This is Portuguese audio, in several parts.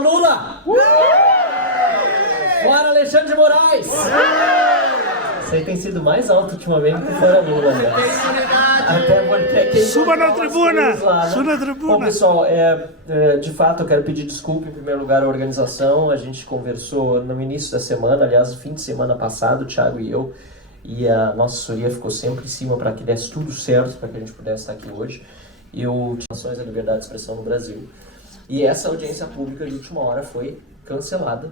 Lula! Fora Alexandre de Moraes! Isso aí tem sido mais alto ultimamente que fora Lula, né? Até porque Suba na tribuna! Lá, né? Suba na tribuna! Bom, pessoal, de fato eu quero pedir desculpa em primeiro lugar à organização. A gente conversou no início da semana, aliás, no fim de semana passado, o Thiago e eu, e a nossa assessoria ficou sempre em cima para que desse tudo certo, para que a gente pudesse estar aqui hoje. E o Ações da Liberdade de Expressão no Brasil. E essa audiência pública de última hora foi cancelada,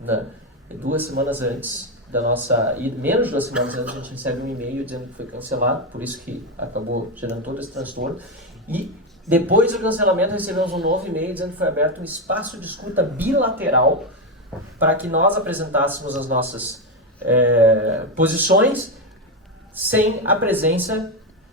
né? 2 semanas antes da nossa... E menos de 2 semanas antes a gente recebe um e-mail dizendo que foi cancelado, por isso que acabou gerando todo esse transtorno. E depois do cancelamento recebemos um novo e-mail dizendo que foi aberto um espaço de escuta bilateral para que nós apresentássemos as nossas posições sem a presença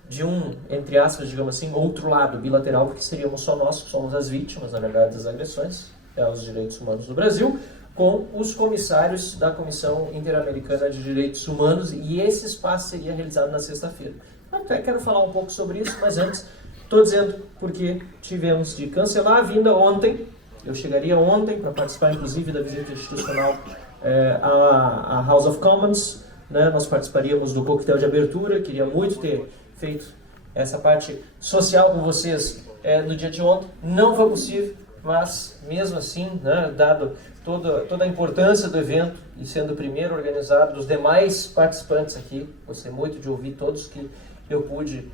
de um, entre aspas, digamos assim, outro lado bilateral, porque seríamos só nós que somos as vítimas, na verdade, das agressões aos direitos humanos no Brasil, com os comissários da Comissão Interamericana de Direitos Humanos, e esse espaço seria realizado na sexta-feira. Até quero falar um pouco sobre isso, mas antes, estou dizendo porque tivemos de cancelar a vinda ontem. Eu chegaria ontem para participar, inclusive, da visita institucional à House of Commons, né? Nós participaríamos do coquetel de abertura, queria muito ter feito essa parte social com vocês no dia de ontem. Não foi possível, mas mesmo assim, né, dado toda a importância do evento e sendo o primeiro organizado dos demais participantes aqui, gostei muito de ouvir todos que eu pude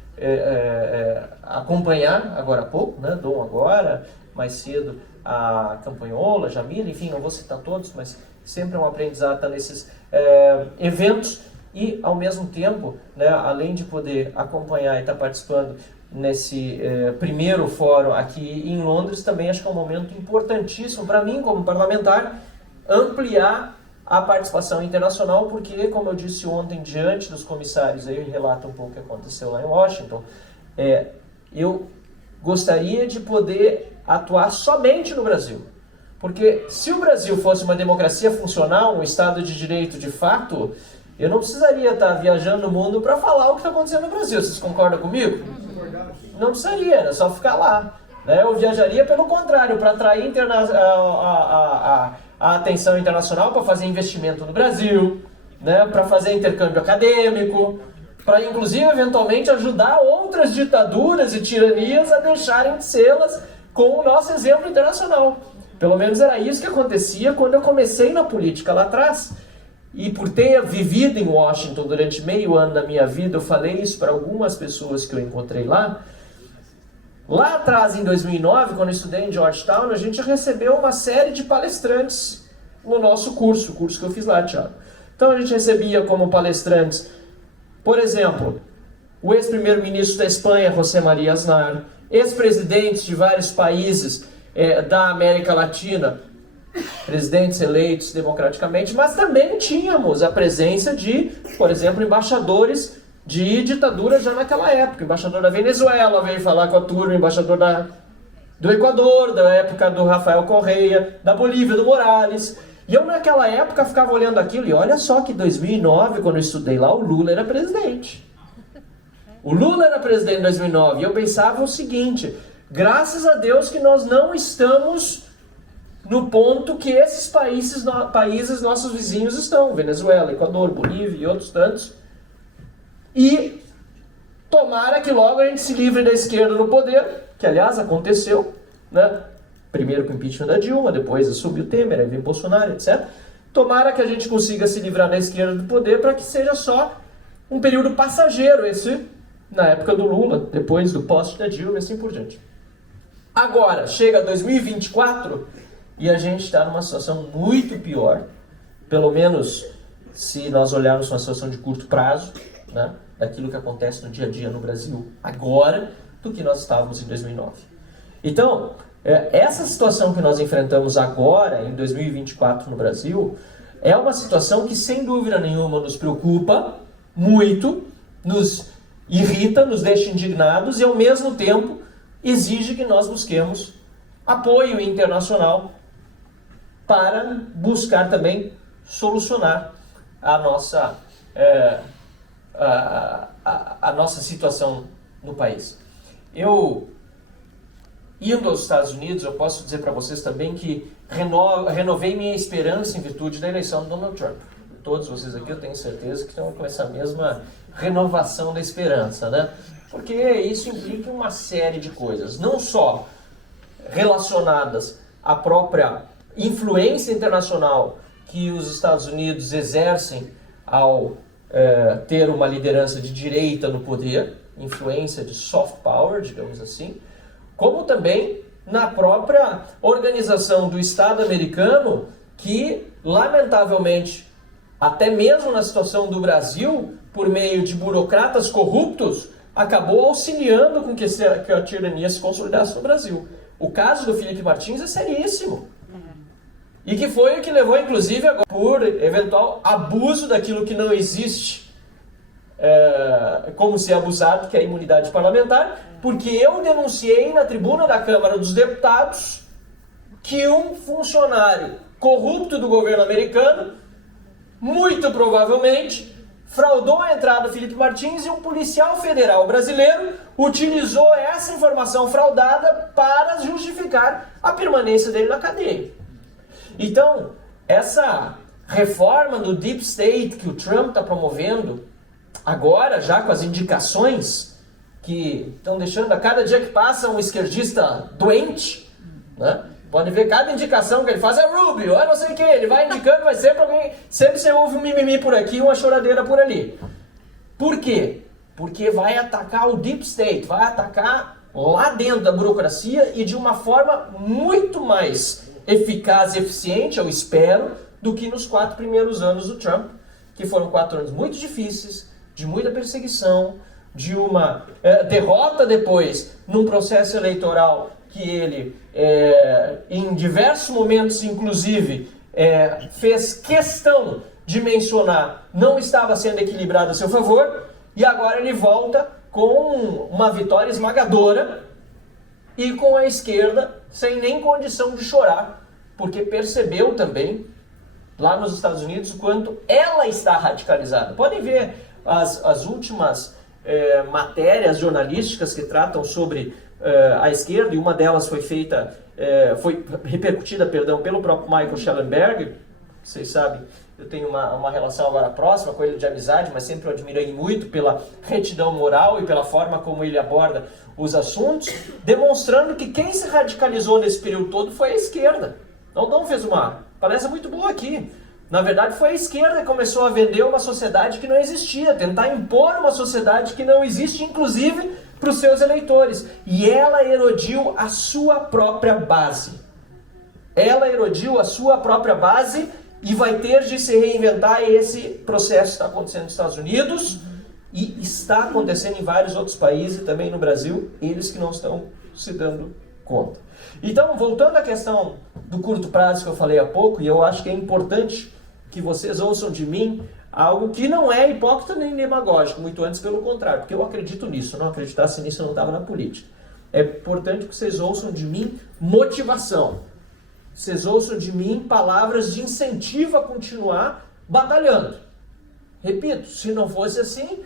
acompanhar agora há pouco, né, Dom agora, mais cedo a Campanhola, Jamila, enfim, não vou citar todos, mas sempre é um aprendizado estar nesses eventos. E, ao mesmo tempo, né, além de poder acompanhar e estar participando nesse primeiro fórum aqui em Londres, também acho que é um momento importantíssimo para mim, como parlamentar, ampliar a participação internacional, porque, como eu disse ontem, diante dos comissários, aí eu relato um pouco o que aconteceu lá em Washington, eu gostaria de poder atuar somente no Brasil. Porque se o Brasil fosse uma democracia funcional, um Estado de Direito de fato, eu não precisaria estar viajando no mundo para falar o que está acontecendo no Brasil. Vocês concordam comigo? Não precisaria, era só ficar lá. Né? Eu viajaria pelo contrário, para atrair a atenção internacional, para fazer investimento no Brasil, né? Para fazer intercâmbio acadêmico, para inclusive eventualmente ajudar outras ditaduras e tiranias a deixarem de sê-las com o nosso exemplo internacional. Pelo menos era isso que acontecia quando eu comecei na política lá atrás. E por ter vivido em Washington durante meio ano da minha vida, eu falei isso para algumas pessoas que eu encontrei lá. Lá atrás, em 2009, quando eu estudei em Georgetown, a gente recebeu uma série de palestrantes no nosso curso, o curso que eu fiz lá, Thiago. Então a gente recebia como palestrantes, por exemplo, o ex-primeiro-ministro da Espanha, José María Aznar, ex-presidentes de vários países da América Latina, presidentes eleitos democraticamente, mas também tínhamos a presença de, por exemplo, embaixadores de ditadura já naquela época. O embaixador da Venezuela veio falar com a turma, o embaixador do Equador, da época do Rafael Correia, da Bolívia, do Morales. E eu naquela época ficava olhando aquilo e olha só que em 2009, quando eu estudei lá, o Lula era presidente. O Lula era presidente em 2009 e eu pensava o seguinte, graças a Deus que nós não estamos no ponto que esses países nossos vizinhos estão, Venezuela, Equador, Bolívia e outros tantos. E tomara que logo a gente se livre da esquerda no poder, que aliás aconteceu, né? Primeiro com o impeachment da Dilma, depois subiu o Temer, aí veio Bolsonaro, etc. Tomara que a gente consiga se livrar da esquerda do poder para que seja só um período passageiro esse, na época do Lula, depois do poste da Dilma e assim por diante. Agora, chega 2024 e a gente está numa situação muito pior, pelo menos se nós olharmos uma situação de curto prazo, né, daquilo que acontece no dia a dia no Brasil agora, do que nós estávamos em 2009. Então, essa situação que nós enfrentamos agora, em 2024 no Brasil, é uma situação que, sem dúvida nenhuma, nos preocupa muito, nos irrita, nos deixa indignados e, ao mesmo tempo, exige que nós busquemos apoio internacional para buscar também solucionar a nossa situação no país. Eu, indo aos Estados Unidos, eu posso dizer para vocês também que renovei minha esperança em virtude da eleição do Donald Trump. Todos vocês aqui eu tenho certeza que estão com essa mesma renovação da esperança, né? Porque isso implica uma série de coisas, não só relacionadas à própria influência internacional que os Estados Unidos exercem ao ter uma liderança de direita no poder, influência de soft power, digamos assim, como também na própria organização do Estado americano, que, lamentavelmente, até mesmo na situação do Brasil, por meio de burocratas corruptos, acabou auxiliando com que a tirania se consolidasse no Brasil. O caso do Felipe Martins é seríssimo. E que foi o que levou, inclusive, agora, por eventual abuso daquilo que não existe como ser abusado, que é a imunidade parlamentar, porque eu denunciei na tribuna da Câmara dos Deputados que um funcionário corrupto do governo americano, muito provavelmente, fraudou a entrada do Felipe Martins e um policial federal brasileiro utilizou essa informação fraudada para justificar a permanência dele na cadeia. Então, essa reforma do Deep State que o Trump está promovendo, agora já com as indicações que estão deixando a cada dia que passa um esquerdista doente, né? Pode ver, cada indicação que ele faz é Rubio, não sei o que, ele vai indicando, vai sempre alguém, sempre você ouve um mimimi por aqui, uma choradeira por ali. Por quê? Porque vai atacar o Deep State, vai atacar lá dentro da burocracia e de uma forma muito mais eficaz e eficiente, eu espero, do que nos 4 primeiros anos do Trump, que foram 4 anos muito difíceis, de muita perseguição, de uma derrota depois num processo eleitoral que ele, em diversos momentos, inclusive, fez questão de mencionar, não estava sendo equilibrado a seu favor, e agora ele volta com uma vitória esmagadora e com a esquerda sem nem condição de chorar, porque percebeu também, lá nos Estados Unidos, o quanto ela está radicalizada. Podem ver as últimas matérias jornalísticas que tratam sobre a esquerda, e uma delas foi repercutida pelo próprio Michael Schellenberg. Vocês sabem, eu tenho uma relação agora próxima com ele de amizade, mas sempre o admirei muito pela retidão moral e pela forma como ele aborda os assuntos, demonstrando que quem se radicalizou nesse período todo foi a esquerda. Não fez uma palestra muito boa aqui. Na verdade, foi a esquerda que começou a vender uma sociedade que não existia, tentar impor uma sociedade que não existe, inclusive para os seus eleitores. E ela erodiu a sua própria base. Ela erodiu a sua própria base e vai ter de se reinventar. Esse processo está acontecendo nos Estados Unidos e está acontecendo em vários outros países, também no Brasil, eles que não estão se dando conta. Então, voltando à questão do curto prazo que eu falei há pouco, e eu acho que é importante que vocês ouçam de mim algo que não é hipócrita nem demagógico, muito antes pelo contrário, porque eu acredito nisso. Se não acreditasse nisso, eu não estava na política. É importante que vocês ouçam de mim motivação. Vocês ouçam de mim palavras de incentivo a continuar batalhando. Repito, se não fosse assim,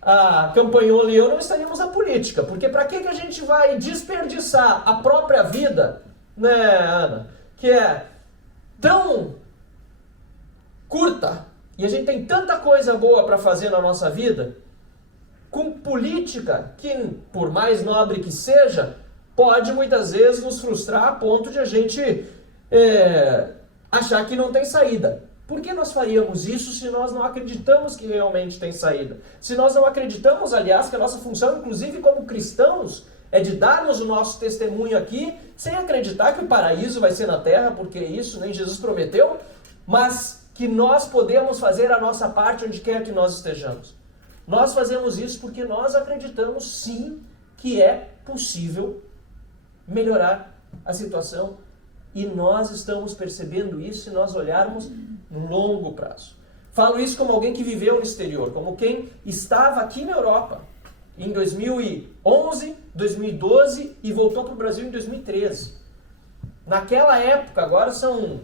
a Campanhola e eu não estaríamos na política. Porque para que a gente vai desperdiçar a própria vida, né, Ana? Que é tão curta e a gente tem tanta coisa boa para fazer na nossa vida, com política que, por mais nobre que seja, pode muitas vezes nos frustrar a ponto de a gente achar que não tem saída. Por que nós faríamos isso se nós não acreditamos que realmente tem saída? Se nós não acreditamos, aliás, que a nossa função, inclusive como cristãos, é de darmos o nosso testemunho aqui, sem acreditar que o paraíso vai ser na terra, porque isso nem Jesus prometeu, mas que nós podemos fazer a nossa parte onde quer que nós estejamos. Nós fazemos isso porque nós acreditamos, sim, que é possível melhorar a situação, e nós estamos percebendo isso se nós olharmos no longo prazo. Falo isso como alguém que viveu no exterior, como quem estava aqui na Europa em 2011, 2012 e voltou para o Brasil em 2013. Naquela época, agora são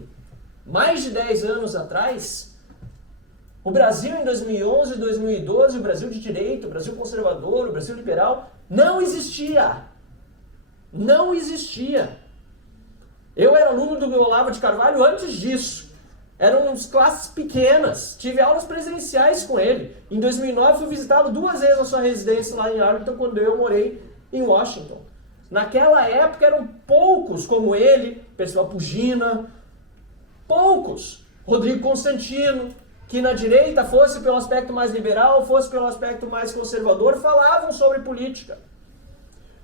mais de 10 anos atrás, o Brasil em 2011, 2012, o Brasil de direita, o Brasil conservador, o Brasil liberal, não existia. Não existia. Eu era aluno do Olavo de Carvalho antes disso. Eram umas classes pequenas. Tive aulas presenciais com ele. Em 2009 fui visitá-lo 2 vezes na sua residência lá em Arlington, quando eu morei em Washington. Naquela época eram poucos como ele, Percival Pugina, poucos. Rodrigo Constantino, que na direita, fosse pelo aspecto mais liberal, fosse pelo aspecto mais conservador, falavam sobre política.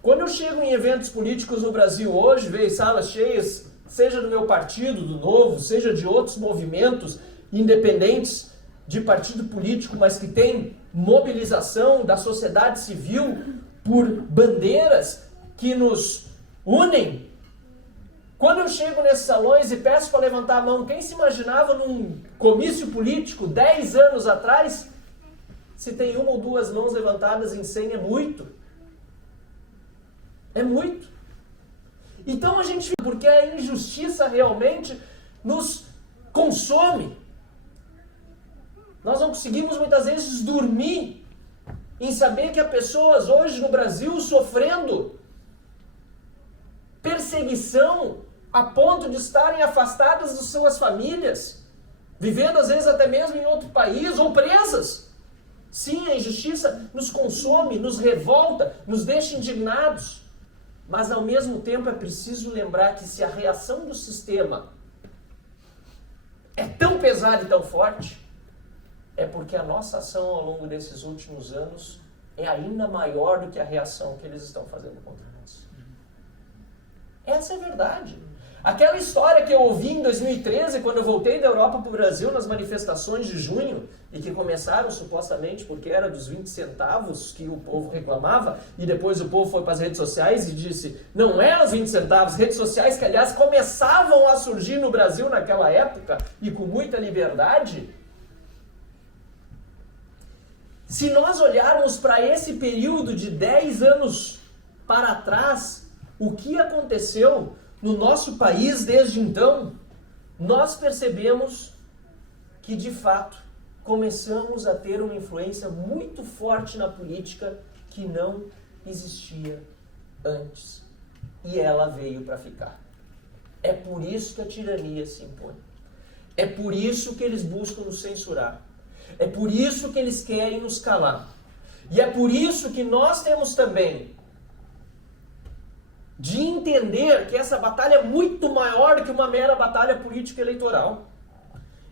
Quando eu chego em eventos políticos no Brasil hoje, vejo salas cheias, seja do meu partido, do Novo, seja de outros movimentos independentes de partido político, mas que tem mobilização da sociedade civil por bandeiras que nos unem. Quando eu chego nesses salões e peço para levantar a mão, quem se imaginava num comício político 10 anos atrás, se tem 1 ou 2 mãos levantadas em 100 é muito. É muito. Então a gente, porque a injustiça realmente nos consome. Nós não conseguimos muitas vezes dormir em saber que há pessoas hoje no Brasil sofrendo perseguição a ponto de estarem afastadas de suas famílias, vivendo às vezes até mesmo em outro país ou presas. Sim, a injustiça nos consome, nos revolta, nos deixa indignados. Mas ao mesmo tempo é preciso lembrar que se a reação do sistema é tão pesada e tão forte, é porque a nossa ação ao longo desses últimos anos é ainda maior do que a reação que eles estão fazendo contra nós. Essa é a verdade. Aquela história que eu ouvi em 2013, quando eu voltei da Europa para o Brasil, nas manifestações de junho, e que começaram supostamente porque era dos 20 centavos que o povo reclamava, e depois o povo foi para as redes sociais e disse, não é os 20 centavos, redes sociais que aliás começavam a surgir no Brasil naquela época, e com muita liberdade. Se nós olharmos para esse período de 10 anos para trás, o que aconteceu no nosso país desde então, nós percebemos que de fato começamos a ter uma influência muito forte na política que não existia antes. E ela veio para ficar. É por isso que a tirania se impõe. É por isso que eles buscam nos censurar. É por isso que eles querem nos calar. E é por isso que nós temos também de entender que essa batalha é muito maior do que uma mera batalha político-eleitoral.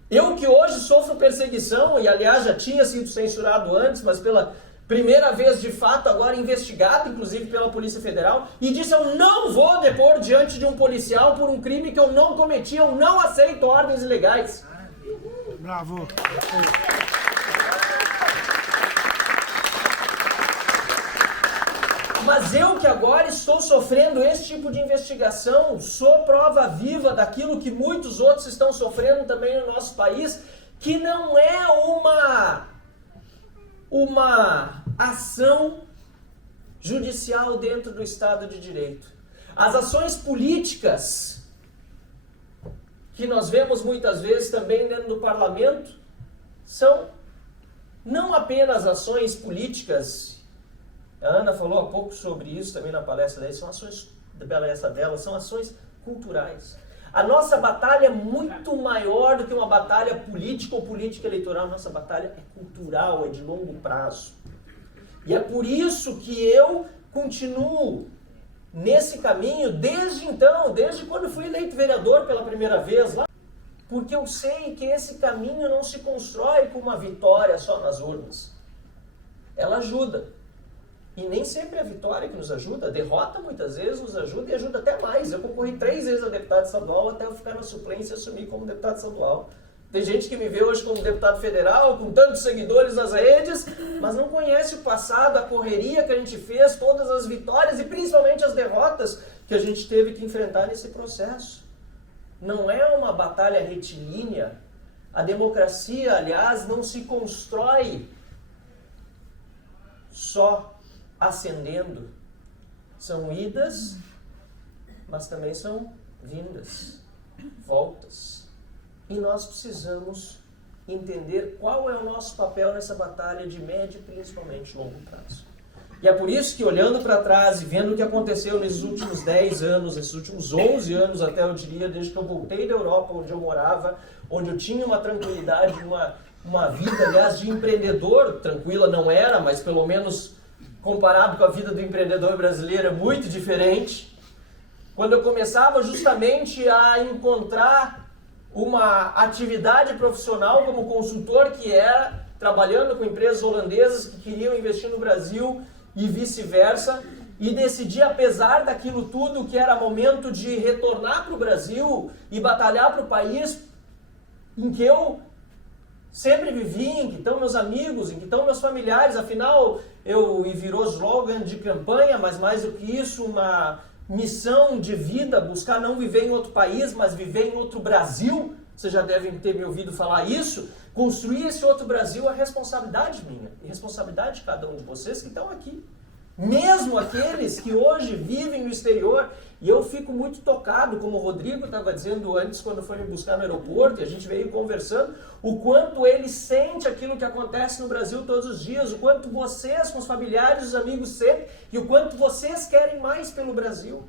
Eu que hoje sofro perseguição, e aliás já tinha sido censurado antes, mas pela primeira vez de fato agora investigado, inclusive pela Polícia Federal, e disse eu não vou depor diante de um policial por um crime que eu não cometi, eu não aceito ordens ilegais. Bravo! Mas eu que agora estou sofrendo esse tipo de investigação, sou prova viva daquilo que muitos outros estão sofrendo também no nosso país, que não é uma ação judicial dentro do Estado de Direito. As ações políticas que nós vemos muitas vezes também dentro do parlamento são não apenas ações políticas. A Ana falou há pouco sobre isso também na palestra dela, são ações culturais. A nossa batalha é muito maior do que uma batalha política ou política eleitoral. A nossa batalha é cultural, é de longo prazo. E é por isso que eu continuo nesse caminho desde então, desde quando fui eleito vereador pela primeira vez lá. Porque eu sei que esse caminho não se constrói com uma vitória só nas urnas. Ela ajuda. E nem sempre é a vitória que nos ajuda, a derrota muitas vezes nos ajuda e ajuda até mais. Eu concorri 3 vezes a deputado estadual até eu ficar na suplência e assumir como deputado estadual. Tem gente que me vê hoje como deputado federal, com tantos seguidores nas redes, mas não conhece o passado, a correria que a gente fez, todas as vitórias e principalmente as derrotas que a gente teve que enfrentar nesse processo. Não é uma batalha retilínea. A democracia, aliás, não se constrói só ascendendo. São idas, mas também são vindas, voltas. E nós precisamos entender qual é o nosso papel nessa batalha de médio e principalmente longo prazo. E é por isso que, olhando para trás e vendo o que aconteceu nesses últimos 10 anos, nesses últimos 11 anos até, eu diria, desde que eu voltei da Europa, onde eu morava, onde eu tinha uma tranquilidade, uma vida, aliás, de empreendedor, tranquila não era, mas pelo menos comparado com a vida do empreendedor brasileiro é muito diferente. Quando eu começava justamente a encontrar uma atividade profissional como consultor, que era trabalhando com empresas holandesas que queriam investir no Brasil e vice-versa, e decidi, apesar daquilo tudo, que era momento de retornar para o Brasil e batalhar para o país em que eu sempre vivi, em que estão meus amigos, em que estão meus familiares. Afinal, e virou slogan de campanha, mas mais do que isso, uma missão de vida, buscar não viver em outro país, mas viver em outro Brasil. Vocês já devem ter me ouvido falar isso. Construir esse outro Brasil é responsabilidade minha e responsabilidade de cada um de vocês que estão aqui. Mesmo aqueles que hoje vivem no exterior. E eu fico muito tocado, como o Rodrigo estava dizendo antes, quando foi me buscar no aeroporto, e a gente veio conversando, o quanto ele sente aquilo que acontece no Brasil todos os dias, o quanto vocês, com os familiares, os amigos sentem, e o quanto vocês querem mais pelo Brasil.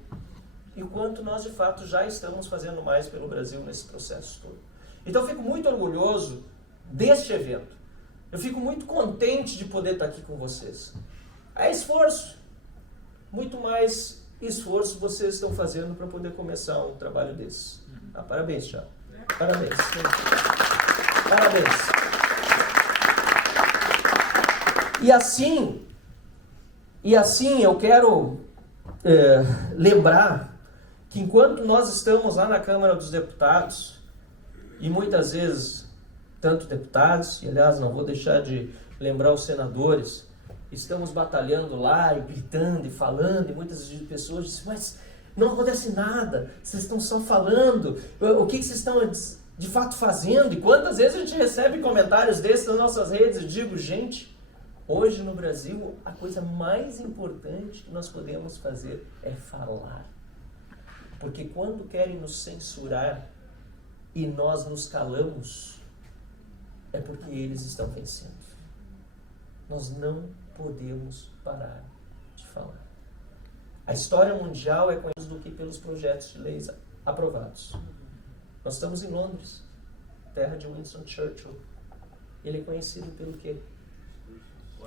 E o quanto nós, de fato, já estamos fazendo mais pelo Brasil nesse processo todo. Então eu fico muito orgulhoso deste evento. Eu fico muito contente de poder estar aqui com vocês. É esforço. Muito mais esforço vocês estão fazendo para poder começar um trabalho desse. Parabéns, Thiago. Parabéns. Parabéns. E assim eu quero lembrar que enquanto nós estamos lá na Câmara dos Deputados, e muitas vezes, tanto deputados, e aliás não vou deixar de lembrar os senadores, estamos batalhando lá e gritando e falando, e muitas pessoas dizem, mas não acontece nada, vocês estão só falando, o que vocês estão de fato fazendo? E quantas vezes a gente recebe comentários desses nas nossas redes? Eu digo, gente, hoje no Brasil a coisa mais importante que nós podemos fazer é falar. Porque quando querem nos censurar e nós nos calamos, é porque eles estão vencendo. Nós não podemos parar de falar. A história mundial é conhecida do que pelos projetos de leis aprovados. Nós estamos em Londres, terra de Winston Churchill. Ele é conhecido pelo quê?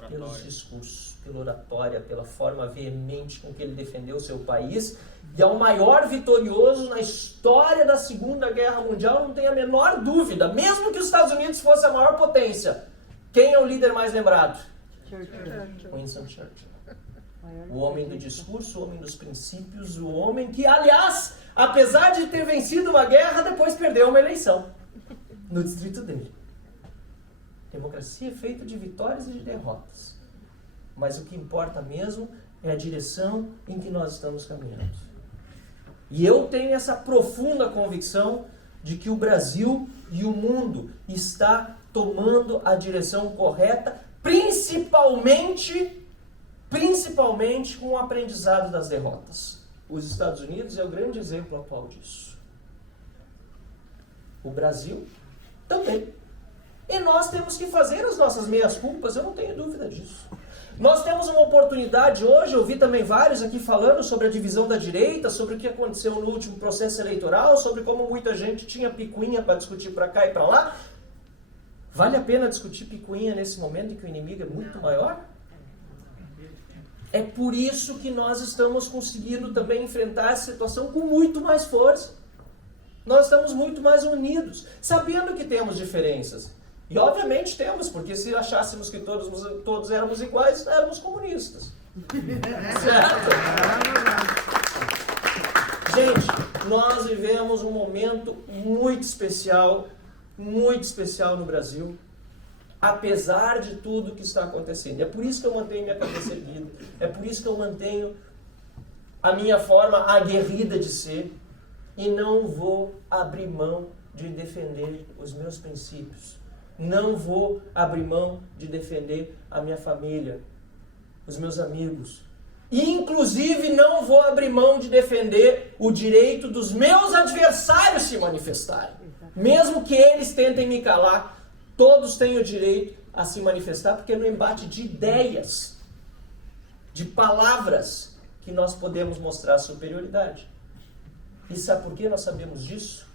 Pelos discursos, pela oratória, pela forma veemente com que ele defendeu o seu país. E é o maior vitorioso na história da Segunda Guerra Mundial, não tem a menor dúvida. Mesmo que os Estados Unidos fosse a maior potência, quem é o líder mais lembrado? Winston Churchill. O homem do discurso, o homem dos princípios, o homem que, aliás, apesar de ter vencido uma guerra, depois perdeu uma eleição no distrito dele. Democracia é feita de vitórias e de derrotas. Mas o que importa mesmo é a direção em que nós estamos caminhando. E eu tenho essa profunda convicção de que o Brasil e o mundo está tomando a direção correta, principalmente com o aprendizado das derrotas. Os Estados Unidos é o grande exemplo atual disso. O Brasil também. E nós temos que fazer as nossas meias-culpas, eu não tenho dúvida disso. Nós temos uma oportunidade hoje, eu vi também vários aqui falando sobre a divisão da direita, sobre o que aconteceu no último processo eleitoral, sobre como muita gente tinha picuinha para discutir para cá e para lá. Vale a pena discutir picuinha nesse momento em que o inimigo é muito maior? É por isso que nós estamos conseguindo também enfrentar essa situação com muito mais força. Nós estamos muito mais unidos, sabendo que temos diferenças. E obviamente temos, porque se achássemos que todos éramos iguais, éramos comunistas. Certo? Gente, nós vivemos um momento muito especial no Brasil, apesar de tudo que está acontecendo. É por isso que eu mantenho minha cabeça erguida, é por isso que eu mantenho a minha forma aguerrida de ser e não vou abrir mão de defender os meus princípios. Não vou abrir mão de defender a minha família, os meus amigos. E, inclusive, não vou abrir mão de defender o direito dos meus adversários se manifestarem. Mesmo que eles tentem me calar, todos têm o direito a se manifestar, porque é no embate de ideias de palavras que nós podemos mostrar superioridade. E sabe por que nós sabemos disso?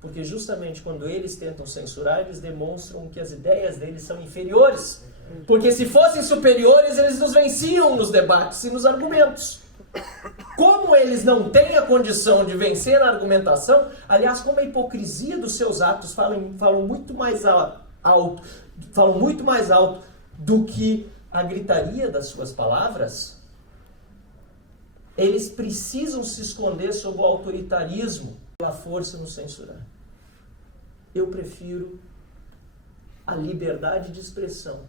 Porque justamente quando eles tentam censurar, eles demonstram que as ideias deles são inferiores. Porque se fossem superiores, eles nos venciam nos debates e nos argumentos. Como eles não têm a condição de vencer a argumentação, aliás, como a hipocrisia dos seus atos falam muito mais alto do que a gritaria das suas palavras, eles precisam se esconder sob o autoritarismo, pela força nos censurar. Eu prefiro a liberdade de expressão.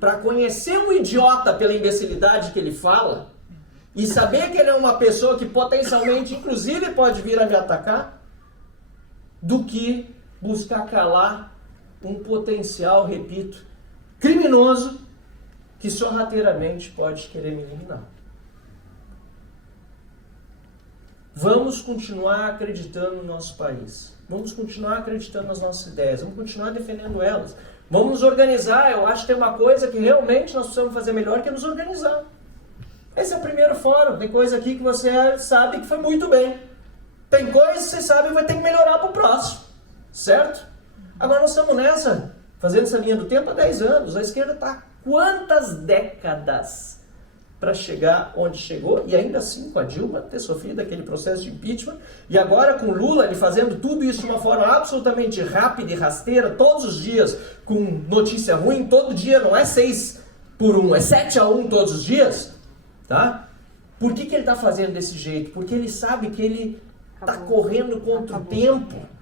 Para conhecer um idiota pela imbecilidade que ele fala, e saber que ele é uma pessoa que potencialmente, inclusive, pode vir a me atacar, do que buscar calar um potencial, repito, criminoso, que sorrateiramente pode querer me eliminar. Vamos continuar acreditando no nosso país. Vamos continuar acreditando nas nossas ideias. Vamos continuar defendendo elas. Vamos nos organizar. Eu acho que tem uma coisa que realmente nós precisamos fazer melhor, que é nos organizar. Esse é o primeiro fórum. Tem coisa aqui que você sabe que foi muito bem. Tem coisa que você sabe que vai ter que melhorar para o próximo. Certo? Agora nós estamos nessa, fazendo essa linha do tempo há 10 anos. A esquerda está quantas décadas para chegar onde chegou, e ainda assim com a Dilma ter sofrido aquele processo de impeachment, e agora com Lula ele fazendo tudo isso de uma forma absolutamente rápida e rasteira, todos os dias, com notícia ruim, todo dia não é 6-1, é 7-1 todos os dias, tá? Por que ele está fazendo desse jeito? Porque ele sabe que ele está correndo contra o tempo.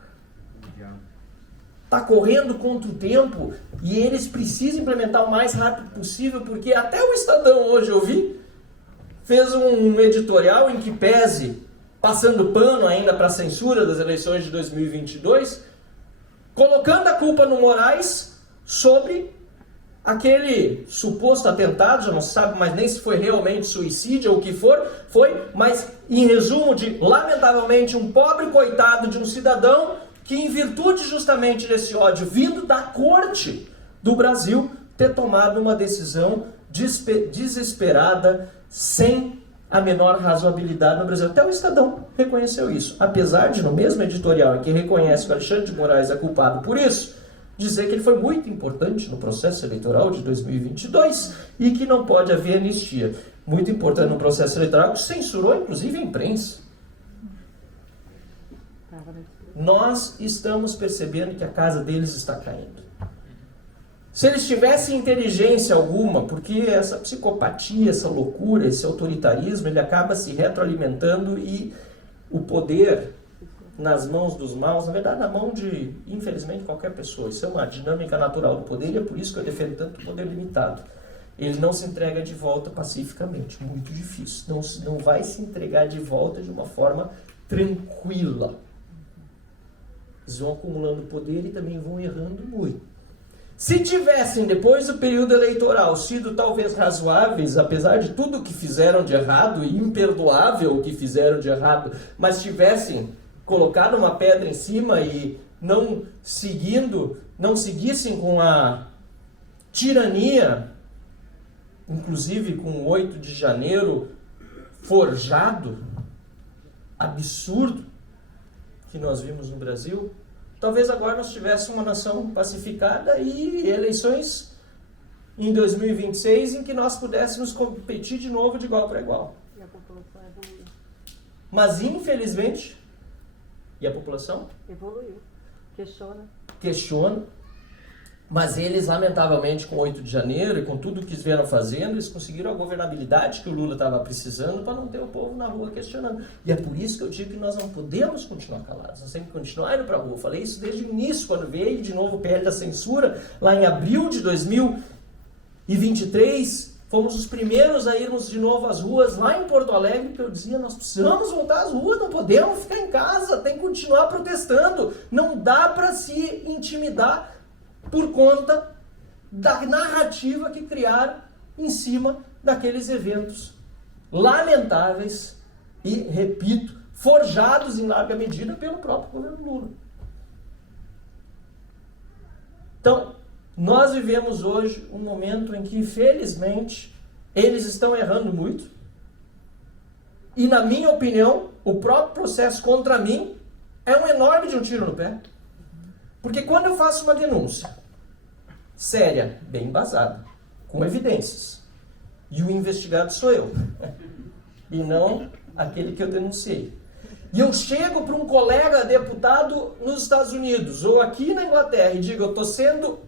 Está correndo contra o tempo e eles precisam implementar o mais rápido possível, porque até o Estadão hoje, eu vi, fez um editorial em que pese, passando pano ainda para a censura das eleições de 2022, colocando a culpa no Moraes sobre aquele suposto atentado, já não se sabe mais nem se foi realmente suicídio ou o que foi, mas em resumo de, lamentavelmente, um pobre coitado de um cidadão que, em virtude justamente desse ódio vindo da corte do Brasil, ter tomado uma decisão desesperada, sem a menor razoabilidade no Brasil. Até o Estadão reconheceu isso. Apesar de, no mesmo editorial em que reconhece que o Alexandre de Moraes é culpado por isso, dizer que ele foi muito importante no processo eleitoral de 2022 e que não pode haver anistia. Muito importante no processo eleitoral, que censurou inclusive a imprensa. Nós estamos percebendo que a casa deles está caindo. Se eles tivessem inteligência alguma, porque essa psicopatia, essa loucura, esse autoritarismo, ele acaba se retroalimentando e o poder nas mãos dos maus, na verdade na mão de, infelizmente, qualquer pessoa. Isso é uma dinâmica natural do poder e é por isso que eu defendo tanto o poder limitado. Ele não se entrega de volta pacificamente, muito difícil. Não vai se entregar de volta de uma forma tranquila. Eles vão acumulando poder e também vão errando muito. Se tivessem, depois do período eleitoral, sido talvez razoáveis, apesar de tudo que fizeram de errado e imperdoável o que fizeram de errado, mas tivessem colocado uma pedra em cima e não seguissem com a tirania, inclusive com o 8 de janeiro forjado, absurdo, que nós vimos no Brasil, talvez agora nós tivéssemos uma nação pacificada e eleições em 2026 em que nós pudéssemos competir de novo de igual para igual. E a população evoluiu. Mas infelizmente, e a população? Evoluiu. Questiona. Mas eles, lamentavelmente, com o 8 de janeiro e com tudo que eles vieram fazendo, eles conseguiram a governabilidade que o Lula estava precisando para não ter o povo na rua questionando. E é por isso que eu digo que nós não podemos continuar calados, nós temos que continuar indo para a rua. Eu falei isso desde o início, quando veio de novo o PL da censura, lá em abril de 2023, fomos os primeiros a irmos de novo às ruas, lá em Porto Alegre, que eu dizia, nós precisamos voltar às ruas, não podemos ficar em casa, tem que continuar protestando, não dá para se intimidar por conta da narrativa que criaram em cima daqueles eventos lamentáveis e, repito, forjados em larga medida pelo próprio governo Lula. Então, nós vivemos hoje um momento em que, felizmente, Eles estão errando muito. E, na minha opinião, o próprio processo contra mim é um enorme de um tiro no pé. Porque quando eu faço uma denúncia séria, bem embasada, com evidências, e o investigado sou eu, e não aquele que eu denunciei, e eu chego para um colega deputado nos Estados Unidos, ou aqui na Inglaterra, e digo, eu estou sendo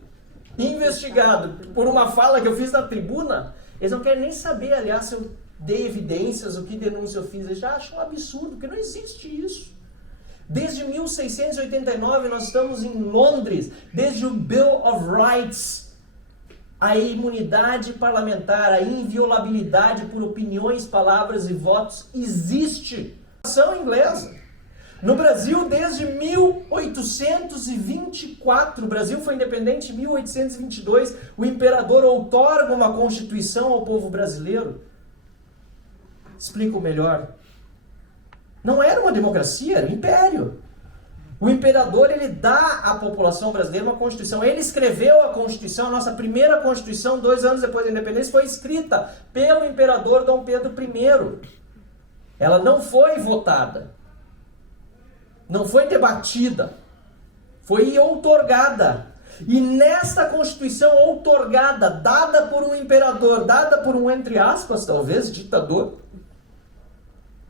investigado por uma fala que eu fiz na tribuna, eles não querem nem saber, aliás, se eu dei evidências, o que denúncia eu fiz, eles já acham um absurdo, porque não existe isso. Desde 1689 nós estamos em Londres, desde o Bill of Rights, a imunidade parlamentar, a inviolabilidade por opiniões, palavras e votos existe. A ação inglesa. No Brasil, desde 1824, o Brasil foi independente em 1822, o imperador outorga uma constituição ao povo brasileiro. Explico melhor. Não era uma democracia, era um império. O imperador, ele dá à população brasileira uma constituição. Ele escreveu a constituição, a nossa primeira constituição, 2 anos depois da independência, foi escrita pelo imperador Dom Pedro I. Ela não foi votada. Não foi debatida. Foi outorgada. E nesta constituição outorgada, dada por um imperador, dada por um, entre aspas, talvez, ditador,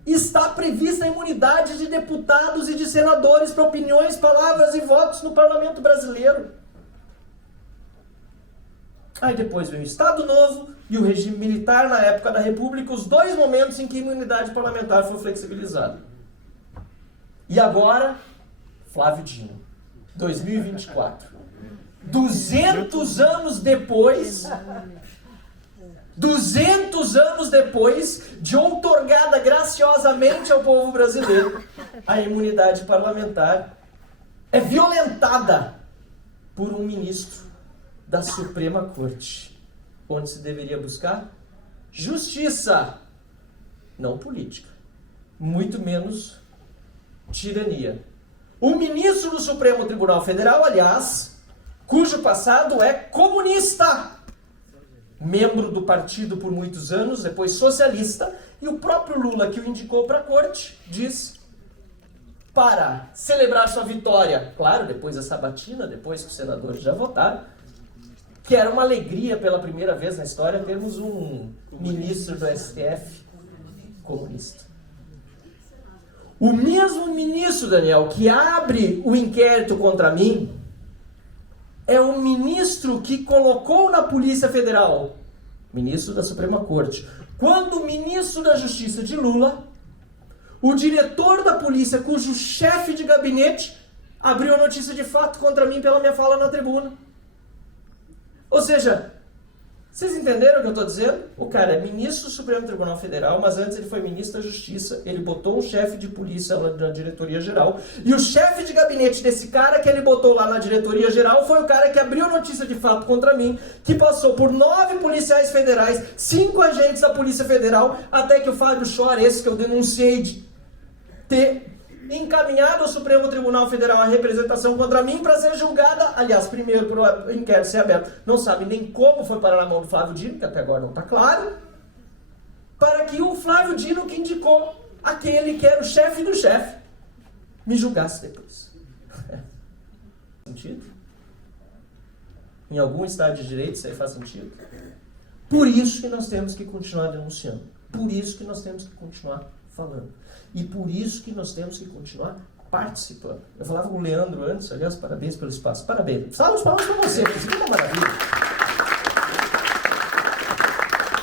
está prevista a imunidade de deputados e de senadores para opiniões, palavras e votos no parlamento brasileiro. Aí depois veio o Estado Novo e o regime militar na época da República, os 2 momentos em que a imunidade parlamentar foi flexibilizada. E agora, Flávio Dino, 2024. 200 anos depois... 200 anos depois de outorgada graciosamente ao povo brasileiro, a imunidade parlamentar é violentada por um ministro da Suprema Corte, onde se deveria buscar justiça, não política, muito menos tirania. O ministro do Supremo Tribunal Federal, aliás, cujo passado é comunista, membro do partido por muitos anos, depois socialista, e o próprio Lula, que o indicou para a corte, diz, para celebrar sua vitória, claro, depois da sabatina, depois que os senadores já votaram, que era uma alegria pela primeira vez na história termos um ministro do STF comunista. O mesmo ministro, Daniel, que abre o inquérito contra mim, é o ministro que colocou na Polícia Federal, ministro da Suprema Corte, quando o ministro da Justiça de Lula, o diretor da polícia, cujo chefe de gabinete, abriu a notícia de fato contra mim pela minha fala na tribuna. Ou seja, vocês entenderam o que eu estou dizendo? O cara é ministro do Supremo Tribunal Federal, mas antes ele foi ministro da Justiça, ele botou um chefe de polícia na diretoria geral, e o chefe de gabinete desse cara que ele botou lá na diretoria geral foi o cara que abriu notícia de fato contra mim, que passou por 9 policiais federais, 5 agentes da Polícia Federal, até que o Fábio Schor, esse que eu denunciei de ter encaminhado ao Supremo Tribunal Federal a representação contra mim para ser julgada, aliás, primeiro para o inquérito ser aberto, não sabe nem como foi parar na mão do Flávio Dino, que até agora não está claro, para que o Flávio Dino, que indicou aquele que era o chefe do chefe, me julgasse depois. Faz sentido? Em algum Estado de Direito isso aí faz sentido? Por isso que nós temos que continuar denunciando, por isso que nós temos que continuar falando. E por isso que nós temos que continuar participando. Eu falava com o Leandro antes, aliás, parabéns pelo espaço. Parabéns. Salve os palmas para você, isso é uma maravilha.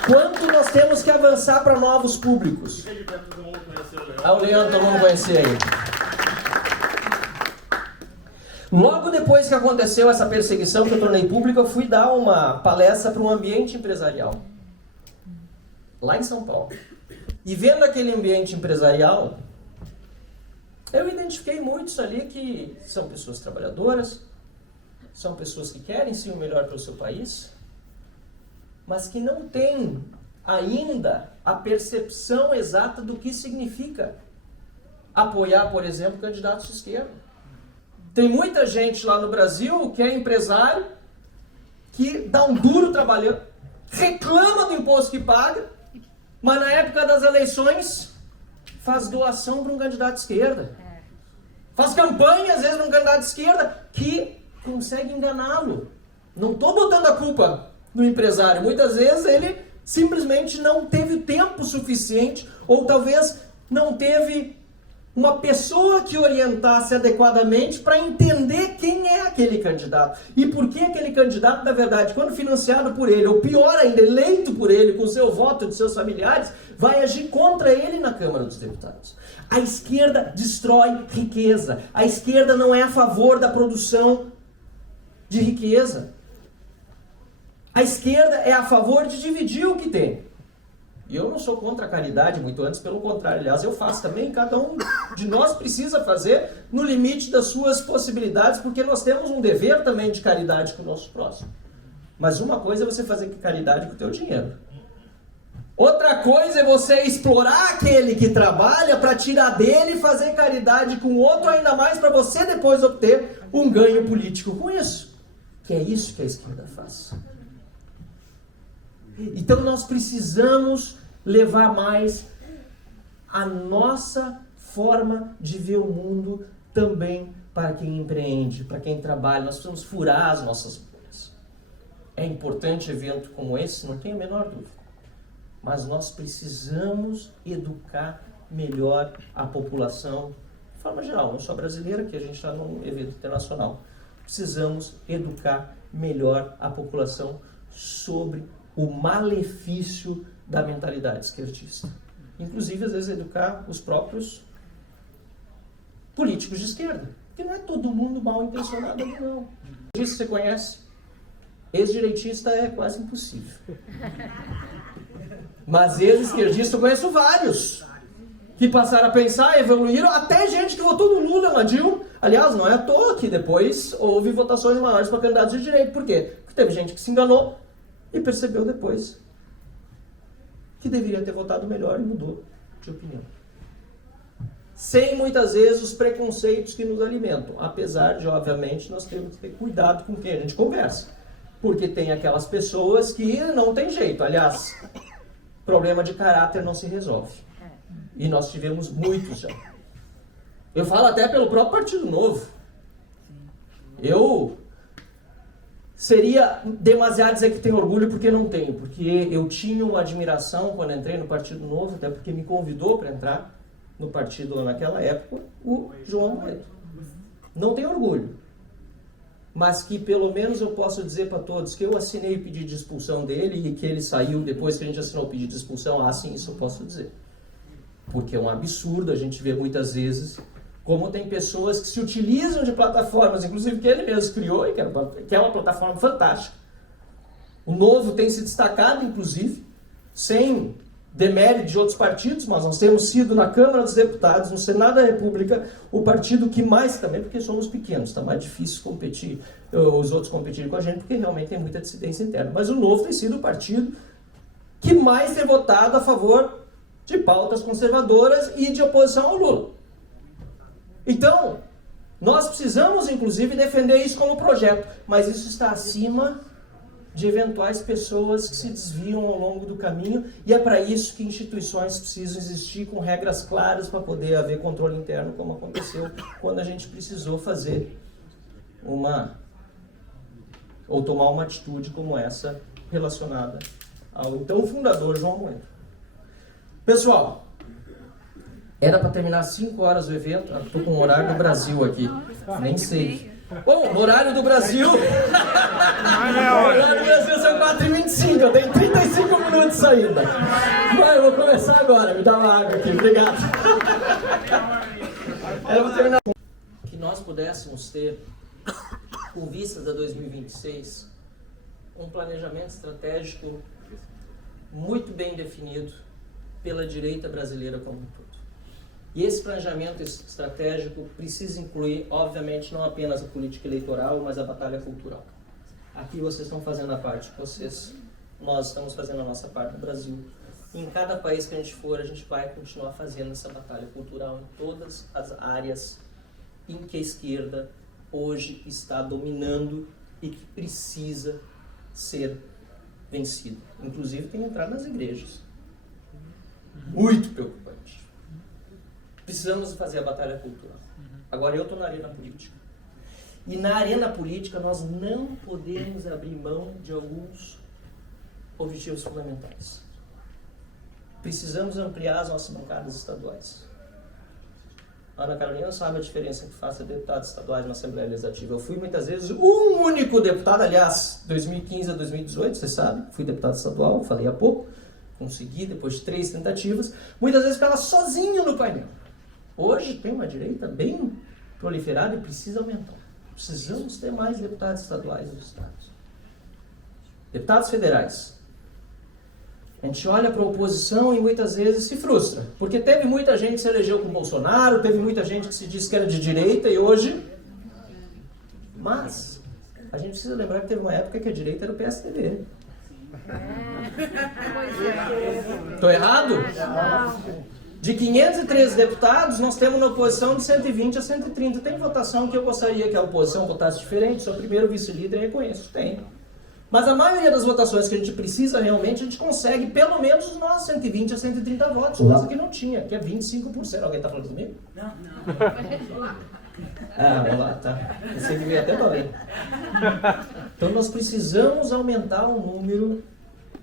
Quanto nós temos que avançar para novos públicos? Ah, o Leandro, todo mundo conhecia aí. Logo depois que aconteceu essa perseguição que eu tornei pública, eu fui dar uma palestra para um ambiente empresarial. Lá em São Paulo. E vendo aquele ambiente empresarial, eu identifiquei muitos ali que são pessoas trabalhadoras, são pessoas que querem sim o melhor para o seu país, mas que não têm ainda a percepção exata do que significa apoiar, por exemplo, candidatos de esquerda. Tem muita gente lá no Brasil que é empresário, que dá um duro trabalhando, reclama do imposto que paga, mas na época das eleições faz doação para um candidato de esquerda. Faz campanha, às vezes, para um candidato de esquerda que consegue enganá-lo. Não estou botando a culpa no empresário. Muitas vezes ele simplesmente não teve tempo suficiente, ou talvez não teve uma pessoa que orientasse adequadamente para entender quem é aquele candidato. E por que aquele candidato, na verdade, quando financiado por ele, ou pior ainda, eleito por ele, com o seu voto de seus familiares, vai agir contra ele na Câmara dos Deputados. A esquerda destrói riqueza. A esquerda não é a favor da produção de riqueza. A esquerda é a favor de dividir o que tem. E eu não sou contra a caridade, muito antes, pelo contrário. Aliás, eu faço também, cada um de nós precisa fazer no limite das suas possibilidades, porque nós temos um dever também de caridade com o nosso próximo. Mas uma coisa é você fazer caridade com o teu dinheiro. Outra coisa é você explorar aquele que trabalha para tirar dele e fazer caridade com o outro, ainda mais para você depois obter um ganho político com isso. Que é isso que a esquerda faz. Então nós precisamos levar mais a nossa forma de ver o mundo também para quem empreende, para quem trabalha. Nós precisamos furar as nossas bolhas. É importante evento como esse, não tenho a menor dúvida. Mas nós precisamos educar melhor a população, de forma geral, não só brasileira, que a gente está num evento internacional. Precisamos educar melhor a população sobre o malefício da mentalidade esquerdista. Inclusive, às vezes, educar os próprios políticos de esquerda. Porque não é todo mundo mal intencionado, não. Isso você conhece? Ex-direitista é quase impossível. Mas ex-esquerdista eu conheço vários que passaram a pensar, evoluíram, até gente que votou no Lula, na Dilma. Aliás, não é à toa que depois houve votações maiores para candidatos de direita. Por quê? Porque teve gente que se enganou e percebeu depois que deveria ter votado melhor e mudou de opinião. Sem, muitas vezes, os preconceitos que nos alimentam. Apesar de, obviamente, nós temos que ter cuidado com quem a gente conversa. Porque tem aquelas pessoas que não tem jeito. Aliás, problema de caráter não se resolve. E nós tivemos muitos já. Eu falo até pelo próprio Partido Novo. Eu seria demasiado dizer que tenho orgulho, porque não tenho. Porque eu tinha uma admiração quando entrei no Partido Novo, até porque me convidou para entrar no partido naquela época, o João Amoedo. Não tenho orgulho. Mas que pelo menos eu posso dizer para todos que eu assinei o pedido de expulsão dele e que ele saiu depois que a gente assinou o pedido de expulsão. Sim, isso eu posso dizer. Porque é um absurdo, a gente vê muitas vezes como tem pessoas que se utilizam de plataformas, inclusive que ele mesmo criou, e que é uma plataforma fantástica. O Novo tem se destacado, inclusive, sem demérito de outros partidos, mas nós temos sido na Câmara dos Deputados, no Senado da República, o partido que mais, também porque somos pequenos, está mais difícil competir, os outros competirem com a gente, porque realmente tem muita dissidência interna. Mas o Novo tem sido o partido que mais tem votado a favor de pautas conservadoras e de oposição ao Lula. Então, nós precisamos, inclusive, defender isso como projeto, mas isso está acima de eventuais pessoas que se desviam ao longo do caminho, e é para isso que instituições precisam existir com regras claras para poder haver controle interno, como aconteceu quando a gente precisou fazer ou tomar uma atitude como essa relacionada ao então fundador João Amoedo. Pessoal, era para terminar às 5 horas o evento, estou com o horário do Brasil aqui, nem sei. Bom, no horário do Brasil, o horário do Brasil são 4h25, eu tenho 35 minutos ainda. Mas eu vou começar agora, me dá uma água aqui, obrigado. Eu vou terminar. Que nós pudéssemos ter, com vistas a 2026, um planejamento estratégico muito bem definido pela direita brasileira como um todo. E esse planejamento estratégico precisa incluir, obviamente, não apenas a política eleitoral, mas a batalha cultural. Aqui vocês estão fazendo a parte de vocês, nós estamos fazendo a nossa parte no Brasil. E em cada país que a gente for, a gente vai continuar fazendo essa batalha cultural em todas as áreas em que a esquerda hoje está dominando e que precisa ser vencido. Inclusive tem entrado nas igrejas. Muito preocupante. Precisamos fazer a batalha cultural. Agora eu estou na arena política. E na arena política nós não podemos abrir mão de alguns objetivos fundamentais. Precisamos ampliar as nossas bancadas estaduais. A Ana Carolina sabe a diferença que faz ser deputado estadual na Assembleia Legislativa. Eu fui muitas vezes um único deputado, aliás, 2015 a 2018, você sabe, fui deputado estadual, falei há pouco, consegui depois de 3 tentativas, muitas vezes ficava sozinho no painel. Hoje tem uma direita bem proliferada e precisa aumentar. Precisamos ter mais deputados estaduais nos estados. Deputados federais. A gente olha para a oposição e muitas vezes se frustra. Porque teve muita gente que se elegeu com Bolsonaro, teve muita gente que se disse que era de direita e hoje... Mas a gente precisa lembrar que teve uma época que a direita era o PSDB. Estou errado? De 513 deputados, nós temos na oposição de 120 a 130. Tem votação que eu gostaria que a oposição votasse diferente. Sou o primeiro vice-líder e reconheço. Tem. Mas a maioria das votações que a gente precisa realmente, a gente consegue pelo menos os nossos 120 a 130 votos. Coisa que não tinha, que é 25%. Alguém está falando comigo? Não. Vamos lá, tá. Você que veio até para ler. Então nós precisamos aumentar o número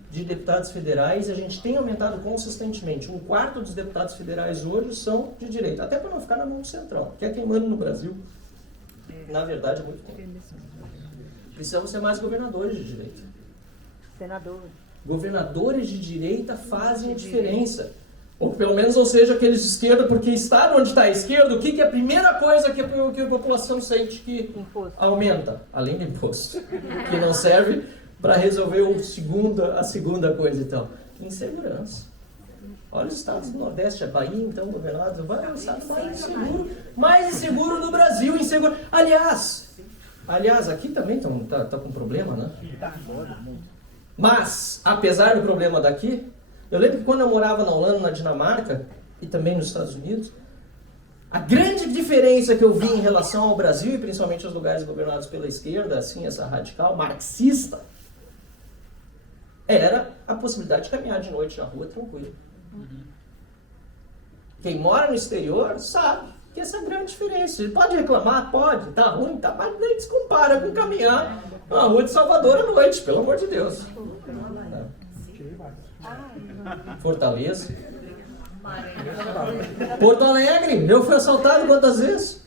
de deputados federais e a gente tem aumentado consistentemente. 1/4 dos deputados federais hoje são de direita. Até para não ficar na mão do Centrão, que é quem manda no Brasil. Na verdade, é muito tempo. Precisamos ser mais governadores de direita. Senadores. Governadores de direita fazem a diferença. Ou pelo menos, ou seja, aqueles de esquerda, porque estado onde está a esquerda, o que é a primeira coisa que a população sente que aumenta? Além do imposto. Que não serve para resolver a segunda coisa, então. Insegurança. Olha os estados do Nordeste, a Bahia, então, governado, vai o estado mais inseguro do Brasil. Inseguro. Aliás, aqui também tá com problema, né? Mas, apesar do problema daqui, eu lembro que quando eu morava na Holanda, na Dinamarca, e também nos Estados Unidos, a grande diferença que eu vi em relação ao Brasil, e principalmente aos lugares governados pela esquerda, assim, essa radical, marxista, era a possibilidade de caminhar de noite na rua tranquilo. Quem mora no exterior sabe que essa é a grande diferença. Ele pode reclamar, pode, tá ruim, tá, mas nem se compara com caminhar na rua de Salvador à noite, pelo amor de Deus. Fortaleza. Porto Alegre, eu fui assaltado quantas vezes?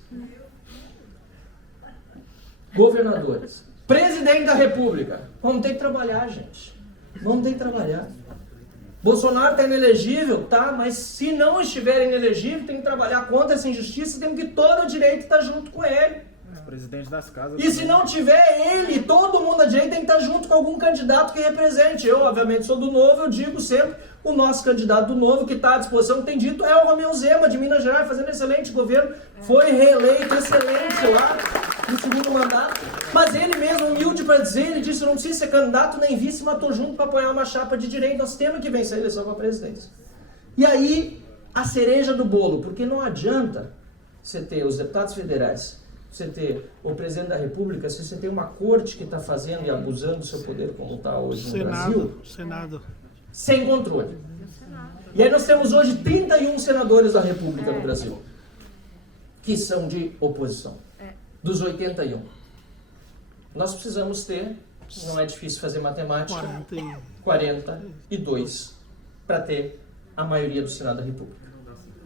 Governadores. Presidente da República. Vamos ter que trabalhar, gente. Vamos ter que trabalhar. Bolsonaro está inelegível, tá, mas se não estiver inelegível, tem que trabalhar contra essa injustiça, tem que todo o direito estar junto com ele. Presidente das casas. E se não tiver ele, todo mundo da direita tem que estar junto com algum candidato que represente. Eu, obviamente, sou do Novo, eu digo sempre, o nosso candidato do Novo, que está à disposição, tem dito, é o Romeu Zema, de Minas Gerais, fazendo excelente governo, foi reeleito, excelente lá, no segundo mandato. Mas ele mesmo, humilde para dizer, ele disse, eu não preciso ser candidato nem vice, mas estou junto para apoiar uma chapa de direita, nós temos que vencer a eleição para a presidência. E aí, a cereja do bolo, porque não adianta você ter os deputados federais, você ter o presidente da República, se você tem uma corte que está fazendo e abusando do seu poder como está hoje no Brasil, Senado. Sem controle. E aí nós temos hoje 31 senadores da República no Brasil, que são de oposição, dos 81. Nós precisamos ter, não é difícil fazer matemática, 42 para ter a maioria do Senado da República.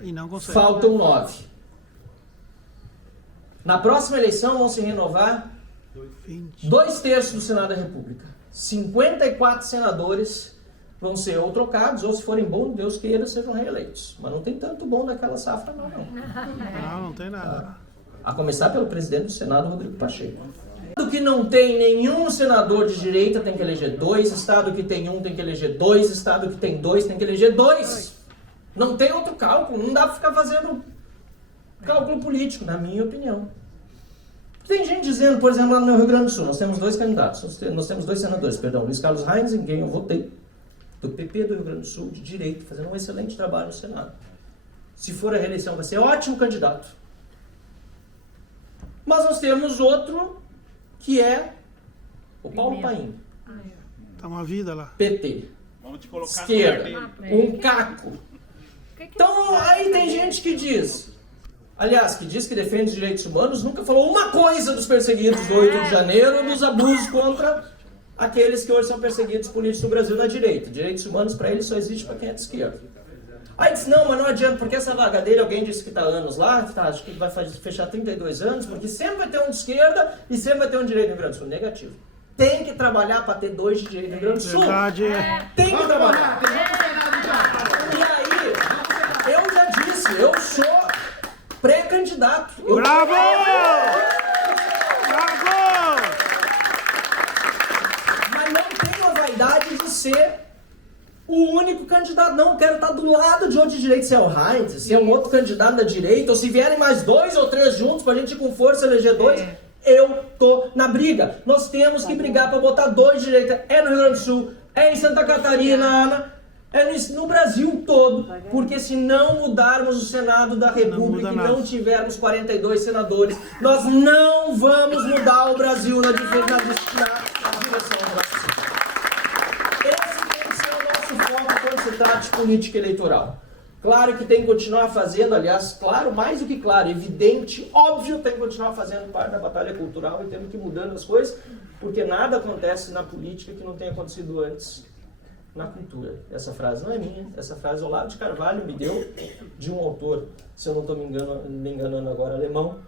E não consegue. Faltam 9. Na próxima eleição vão se renovar 2/3 do Senado da República. 54 senadores vão ser ou trocados, ou se forem bons, Deus queira, sejam reeleitos. Mas não tem tanto bom naquela safra, não. Não tem nada. A começar pelo presidente do Senado, Rodrigo Pacheco. Estado que não tem nenhum senador de direita tem que eleger 2, estado que tem 1 tem que eleger 2, estado que tem 2 tem que eleger 2. Não tem outro cálculo, não dá para ficar fazendo cálculo político, na minha opinião. Tem gente dizendo, por exemplo, lá no Rio Grande do Sul, nós temos 2 candidatos, nós temos 2 senadores, Luiz Carlos Reins, em quem eu votei, do PP do Rio Grande do Sul, de direita, fazendo um excelente trabalho no Senado. Se for a reeleição, vai ser ótimo candidato. Mas nós temos outro, que é o Paulo Paim. Tá uma vida lá. PT. Vamos te colocar Esquerda. no Um caco. Então, aí tem gente que diz, aliás, que diz que defende os direitos humanos, nunca falou uma coisa dos perseguidos do 8 de janeiro, dos abusos contra aqueles que hoje são perseguidos políticos no Brasil na direita. Direitos humanos para eles só existe para quem é de esquerda. Aí disse, não, mas não adianta, porque essa vaga dele, alguém disse que está anos lá, acho que vai fechar 32 anos, porque sempre vai ter um de esquerda e sempre vai ter um de direita no Rio Grande do Sul. Negativo. Tem que trabalhar para ter 2 de direita no Rio Grande do Sul. Verdade. Tem que trabalhar. E aí, eu já disse, eu sou pré-candidato. Bravo! Bravo! Mas não tenho a vaidade de ser o único candidato. Não, quero estar do lado de outro de direita, se é o Heinz, se é um outro candidato da direita, ou se vierem mais 2 ou 3 juntos pra gente ir com força eleger 2, eu tô na briga. Nós temos que brigar pra botar 2 de direita. É no Rio Grande do Sul, é em Santa Catarina, Ana, é no Brasil todo, porque se não mudarmos o Senado da República e não tivermos 42 senadores, nós não vamos mudar o Brasil na direção do Brasil. Quando se trata de política eleitoral. Claro que tem que continuar fazendo, aliás, claro, mais do que claro, evidente, óbvio, tem que continuar fazendo parte da batalha cultural e temos que ir mudando as coisas, porque nada acontece na política que não tenha acontecido antes na cultura. Essa frase não é minha, essa frase o Olavo de Carvalho me deu de um autor, se eu não estou me enganando agora, alemão,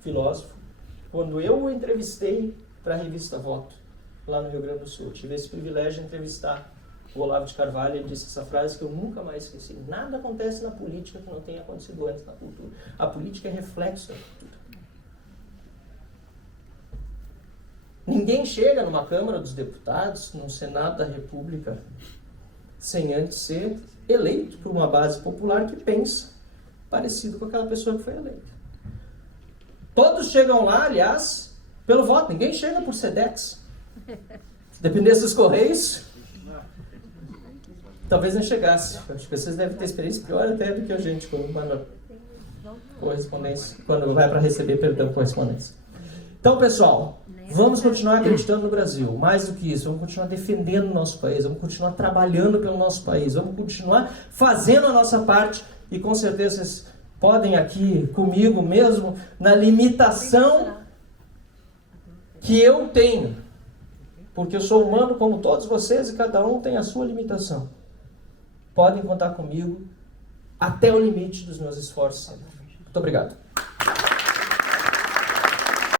filósofo, quando eu o entrevistei para a revista Voto, lá no Rio Grande do Sul. Eu tive esse privilégio de entrevistar o Olavo de Carvalho. Ele disse essa frase que eu nunca mais esqueci. Nada acontece na política que não tenha acontecido antes na cultura. A política é reflexo da cultura. Ninguém chega numa Câmara dos Deputados, num Senado da República, sem antes ser eleito por uma base popular que pensa parecido com aquela pessoa que foi eleita. Todos chegam lá, aliás, pelo voto. Ninguém chega por SEDEX. Se dependesse dos Correios, talvez não chegasse. Acho que vocês devem ter experiência pior até do que a gente quando manda correspondência, quando vai para receber perdão correspondência. Então, pessoal, vamos continuar acreditando no Brasil. Mais do que isso, vamos continuar defendendo o nosso país, vamos continuar trabalhando pelo nosso país, vamos continuar fazendo a nossa parte e com certeza vocês podem aqui comigo mesmo na limitação que eu tenho. Porque eu sou humano como todos vocês e cada um tem a sua limitação. Podem contar comigo até o limite dos meus esforços. Muito obrigado.